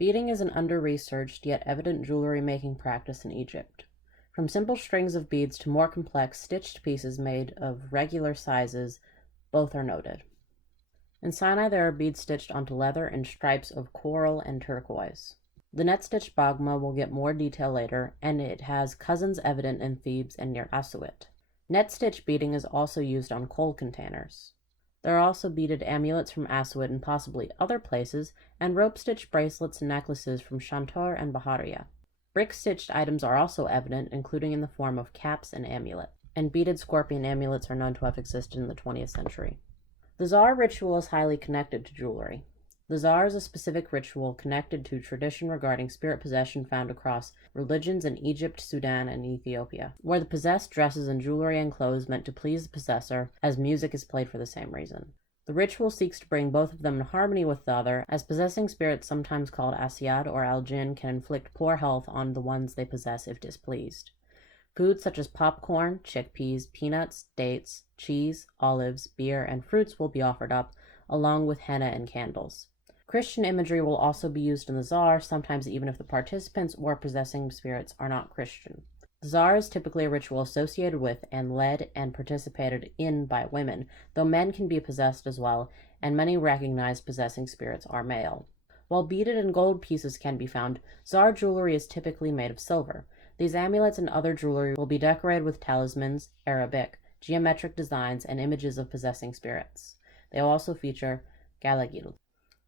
Beading is an under-researched yet evident jewelry-making practice in Egypt. From simple strings of beads to more complex stitched pieces made of regular sizes, both are noted. In Sinai, there are beads stitched onto leather in stripes of coral and turquoise. The net-stitched bagma will get more detail later, and it has cousins evident in Thebes and near Assuit. Net-stitch beading is also used on coal containers. There are also beaded amulets from Assuit and possibly other places, and rope-stitched bracelets and necklaces from Shantor and Baharia. Brick-stitched items are also evident, including in the form of caps and amulets, and beaded scorpion amulets are known to have existed in the 20th century. The Zar ritual is highly connected to jewelry. The Zar is a specific ritual connected to tradition regarding spirit possession found across religions in Egypt, Sudan, and Ethiopia, where the possessed dresses in jewelry and clothes meant to please the possessor, as music is played for the same reason. The ritual seeks to bring both of them in harmony with the other, as possessing spirits, sometimes called Asiyad or Al-Jinn, can inflict poor health on the ones they possess if displeased. Foods such as popcorn, chickpeas, peanuts, dates, cheese, olives, beer, and fruits will be offered up, along with henna and candles. Christian imagery will also be used in the Zar, sometimes even if the participants or possessing spirits are not Christian. The Zar is typically a ritual associated with and led and participated in by women, though men can be possessed as well, and many recognized possessing spirits are male. While beaded and gold pieces can be found, Zar jewelry is typically made of silver. These amulets and other jewelry will be decorated with talismans, Arabic, geometric designs, and images of possessing spirits. They will also feature galagil.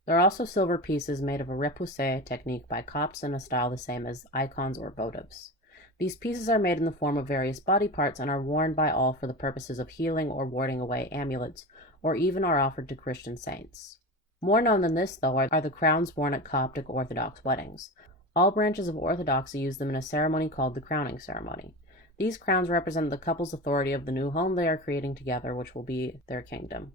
There are also silver pieces made of a repoussé technique by Copts in a style the same as icons or votives. These pieces are made in the form of various body parts and are worn by all for the purposes of healing or warding away amulets, or even are offered to Christian saints. More known than this, though, are the crowns worn at Coptic Orthodox weddings. All branches of Orthodoxy use them in a ceremony called the crowning ceremony. These crowns represent the couple's authority of the new home they are creating together, which will be their kingdom.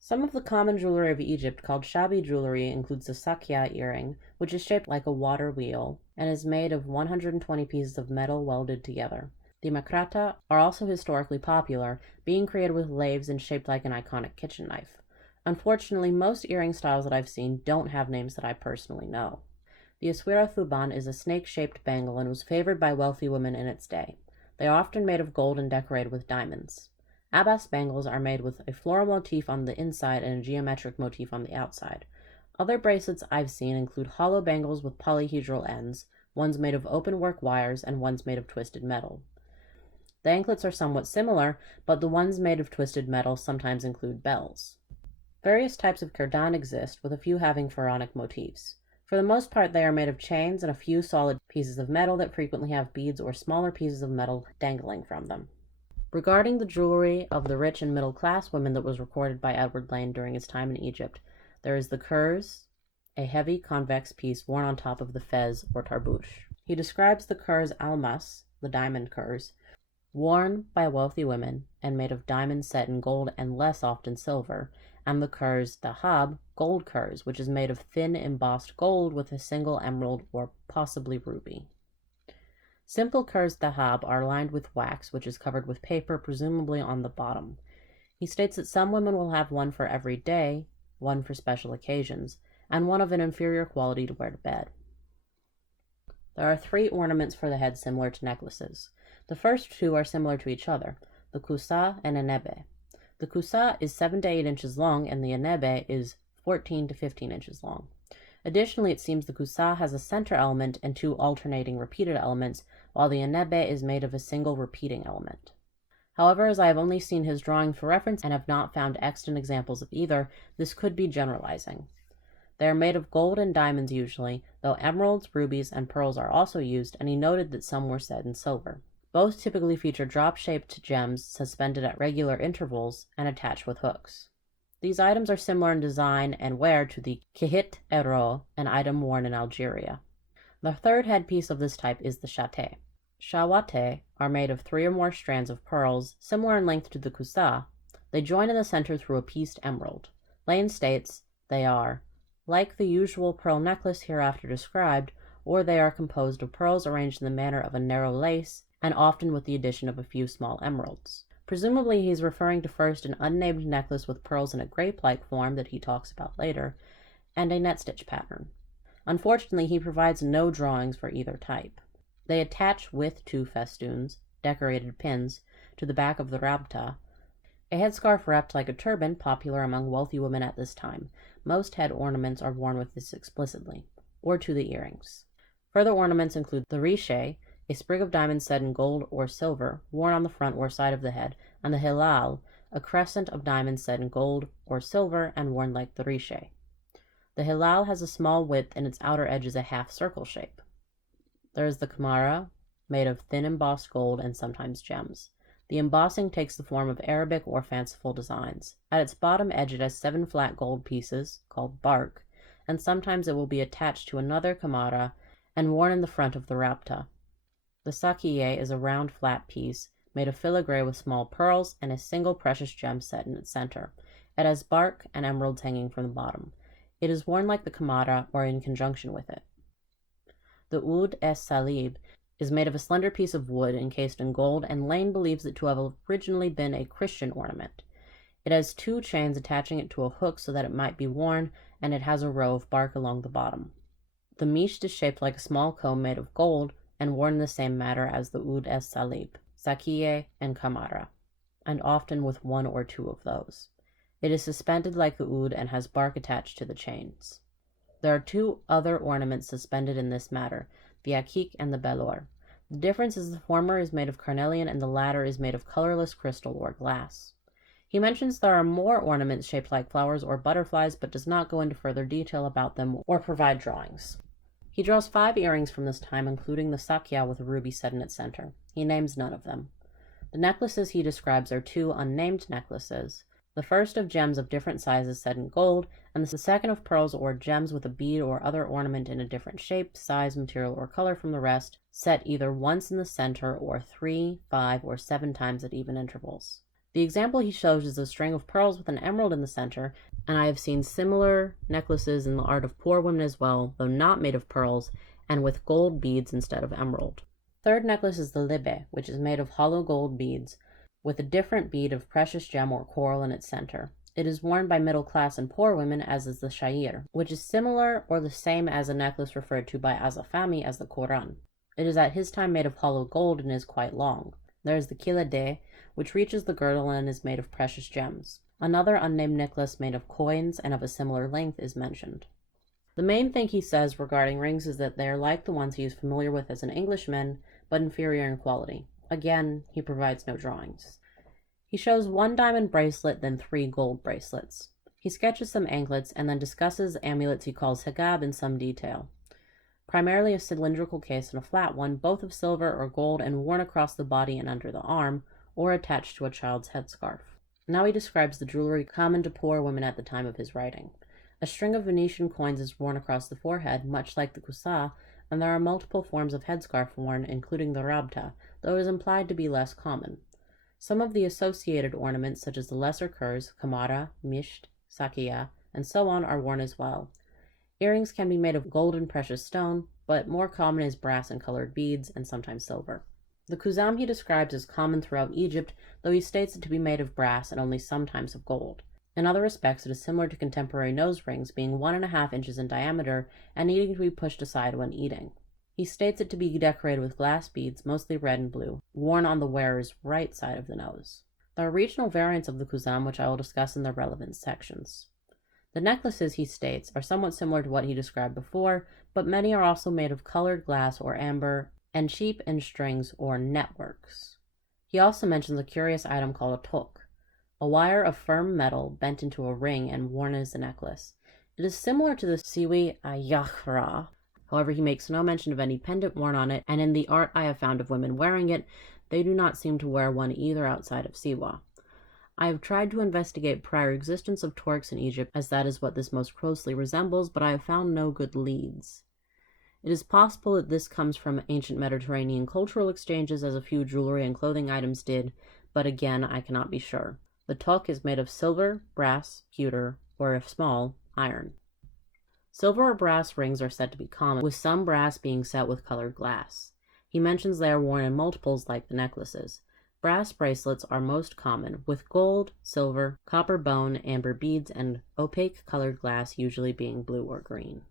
Some of the common jewelry of Egypt, called Shabby Jewelry, includes the Sakiye earring, which is shaped like a water wheel and is made of 120 pieces of metal welded together. The makrata are also historically popular, being created with lathes and shaped like an iconic kitchen knife. Unfortunately, most earring styles that I've seen don't have names that I personally know. The Aswira Thuban is a snake-shaped bangle and was favored by wealthy women in its day. They are often made of gold and decorated with diamonds. Abbas bangles are made with a floral motif on the inside and a geometric motif on the outside. Other bracelets I've seen include hollow bangles with polyhedral ends, ones made of open-work wires, and ones made of twisted metal. The anklets are somewhat similar, but the ones made of twisted metal sometimes include bells. Various types of kirdan exist, with a few having pharaonic motifs. For the most part, they are made of chains and a few solid pieces of metal that frequently have beads or smaller pieces of metal dangling from them. Regarding the jewelry of the rich and middle-class women that was recorded by Edward Lane during his time in Egypt, there is the kurs, a heavy convex piece worn on top of the fez or tarbouche. He describes the kurs almas, the diamond kurs, worn by wealthy women and made of diamonds set in gold and less often silver, and the kurs dahab, gold kurs, which is made of thin embossed gold with a single emerald or possibly ruby. Simple kurs dahab are lined with wax, which is covered with paper, presumably on the bottom. He states that some women will have one for every day, one for special occasions, and one of an inferior quality to wear to bed. There are 3 ornaments for the head similar to necklaces. The first 2 are similar to each other, the kusa and enebe. The kusa is 7 to 8 inches long, and the enebe is 14 to 15 inches long. Additionally, it seems the kusa has a center element and 2 alternating repeated elements, while the enebe is made of a single repeating element. However, as I have only seen his drawing for reference and have not found extant examples of either, this could be generalizing. They are made of gold and diamonds usually, though emeralds, rubies, and pearls are also used, and he noted that some were set in silver. Both typically feature drop-shaped gems suspended at regular intervals and attached with hooks. These items are similar in design and wear to the kihit ero, an item worn in Algeria. The third headpiece of this type is the shate. Shawate are made of 3 or more strands of pearls, similar in length to the kusa. They join in the center through a pieced emerald. Lane states they are like the usual pearl necklace hereafter described, or they are composed of pearls arranged in the manner of a narrow lace, and often with the addition of a few small emeralds. Presumably he's referring to first an unnamed necklace with pearls in a grape-like form that he talks about later, and a net-stitch pattern. Unfortunately, he provides no drawings for either type. They attach with 2 festoons, decorated pins, to the back of the rabta, a headscarf wrapped like a turban, popular among wealthy women at this time. Most head ornaments are worn with this explicitly, or to the earrings. Further ornaments include the riche, a sprig of diamonds set in gold or silver, worn on the front or side of the head, and the hilal, a crescent of diamonds set in gold or silver and worn like the riche. The hilal has a small width and its outer edge is a half-circle shape. There is the Camara, made of thin embossed gold and sometimes gems. The embossing takes the form of Arabic or fanciful designs. At its bottom edge it has 7 flat gold pieces, called bark, and sometimes it will be attached to another Camara and worn in the front of the rabta. The Sakiye is a round flat piece, made of filigree with small pearls and a single precious gem set in its center. It has bark and emeralds hanging from the bottom. It is worn like the Camara or in conjunction with it. The Oud es Salibe is made of a slender piece of wood encased in gold, and Lane believes it to have originally been a Christian ornament. It has 2 chains attaching it to a hook so that it might be worn, and it has a row of bark along the bottom. The misht is shaped like a small comb made of gold, and worn in the same manner as the Oud es Salibe, Sakiye, and Camara, and often with 1 or 2 of those. It is suspended like the oud and has bark attached to the chains. There are 2 other ornaments suspended in this manner, the akik and the belor. The difference is the former is made of carnelian and the latter is made of colorless crystal or glass. He mentions there are more ornaments shaped like flowers or butterflies, but does not go into further detail about them or provide drawings. He draws 5 earrings from this time, including the Sakiye with a ruby set in its center. He names none of them. The necklaces he describes are 2 unnamed necklaces, the first of gems of different sizes set in gold, and the second of pearls or gems with a bead or other ornament in a different shape, size, material, or color from the rest, set either once in the center or 3, 5, or 7 times at even intervals. The example he shows is a string of pearls with an emerald in the center, and I have seen similar necklaces in the art of poor women as well, though not made of pearls, and with gold beads instead of emerald. Third necklace is the Libbe, which is made of hollow gold beads, with a different bead of precious gem or coral in its center. It is worn by middle class and poor women, as is the shayir, which is similar or the same as a necklace referred to by Azafami as the Quran. It is at his time made of hollow gold and is quite long. There is the kilade, which reaches the girdle and is made of precious gems. Another unnamed necklace made of coins and of a similar length is mentioned. The main thing he says regarding rings is that they are like the ones he is familiar with as an Englishman, but inferior in quality. Again, he provides no drawings. He shows 1 diamond bracelet, then 3 gold bracelets. He sketches some anklets and then discusses amulets he calls hijab in some detail. Primarily a cylindrical case and a flat one, both of silver or gold and worn across the body and under the arm, or attached to a child's headscarf. Now he describes the jewelry common to poor women at the time of his writing. A string of Venetian coins is worn across the forehead, much like the kusa, and there are multiple forms of headscarf worn, including the rabta, though it is implied to be less common. Some of the associated ornaments, such as the lesser kurs, Camara, misht, Sakiye, and so on, are worn as well. Earrings can be made of gold and precious stone, but more common is brass and colored beads, and sometimes silver. The kuzam he describes as common throughout Egypt, though he states it to be made of brass and only sometimes of gold. In other respects, it is similar to contemporary nose rings, being 1.5 inches in diameter and needing to be pushed aside when eating. He states it to be decorated with glass beads, mostly red and blue, worn on the wearer's right side of the nose. There are regional variants of the kuzam, which I will discuss in the relevant sections. The necklaces, he states, are somewhat similar to what he described before, but many are also made of colored glass or amber, and cheap in strings or networks. He also mentions a curious item called a tok, a wire of firm metal bent into a ring and worn as a necklace. It is similar to the siwi ayahra. However, he makes no mention of any pendant worn on it, and in the art I have found of women wearing it, they do not seem to wear one either outside of Siwa. I have tried to investigate prior existence of torques in Egypt, as that is what this most closely resembles, but I have found no good leads. It is possible that this comes from ancient Mediterranean cultural exchanges, as a few jewelry and clothing items did, but again, I cannot be sure. The tok is made of silver, brass, pewter, or if small, iron. Silver or brass rings are said to be common, with some brass being set with colored glass. He mentions they are worn in multiples like the necklaces. Brass bracelets are most common, with gold, silver, copper bone, amber beads, and opaque colored glass usually being blue or green.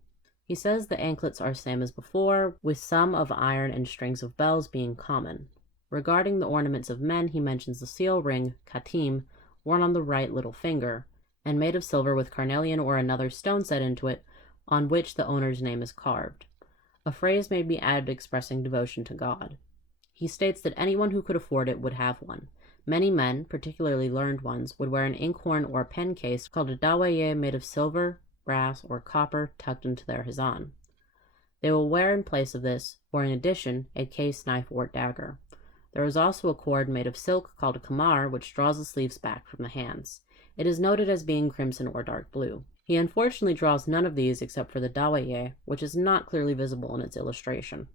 He says the anklets are same as before, with some of iron and strings of bells being common. Regarding the ornaments of men, he mentions the seal ring, katim, worn on the right little finger, and made of silver with carnelian or another stone set into it, on which the owner's name is carved. A phrase may be added expressing devotion to God. He states that anyone who could afford it would have one. Many men, particularly learned ones, would wear an inkhorn or pen case called a dawaye made of silver, brass, or copper tucked into their hizan. They will wear in place of this, or in addition, a case, knife, or dagger. There is also a cord made of silk called a Camara, which draws the sleeves back from the hands. It is noted as being crimson or dark blue. He unfortunately draws none of these except for the dawaye, which is not clearly visible in its illustration.